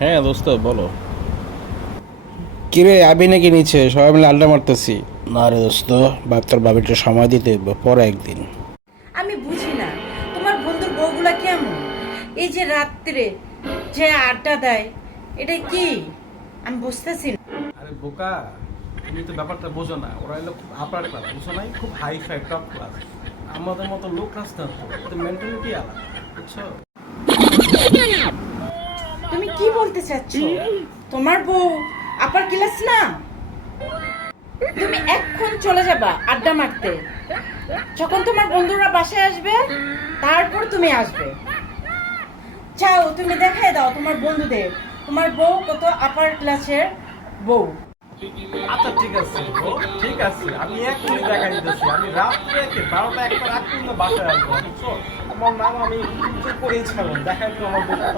হ্যাঁ দোস্ত বলো। কিরে আবি নাকি নিচে সবাই মিলে আড্ডা মারতেছি। না রে দোস্ত, বাপ তোর বাবিটা সময় দিতে হইব, পরে একদিন। আমি বুঝি না তোমার বন্ধুর বউগুলা কেমন, এই যে রাত্রে যে আড্ডা দেয়, এটা কি আমি বুঝতেছি না। আরে বোকা, তুমি তো ব্যাপারটা বোঝো না। ওরা এলো খুব আপার ক্লাস, বুঝো নাই? খুব হাই ফাই টপ ক্লাস। আমাদের মতো লো ক্লাস না, তো ওদের মেন্টালিটি আলাদা, বুঝছো? তুমি কি বলতে চাচ্ছ? তোমার বউ আপার ক্লাস না? তুমি এখন চলে যাবা আড্ডা মারতে, যখন তোমার বন্ধুরা বাসায় আসবে তারপর তুমি আসবে। যাও তুমি দেখাই দাও তোমার বন্ধুদের তোমার বউ কত আপার ক্লাসের বউ। আচ্ছা ঠিক আছে ও, ঠিক আছে, আমি এক্ষুনি দেখা দিতেছি। আমি রাত্রে 12টা 1টা রাত পর্যন্ত বাসায় আসবো, বুঝছো? আমার নাম আমি চুপ করেই ছাড়লাম, দেখাই তো আমার বন্ধু।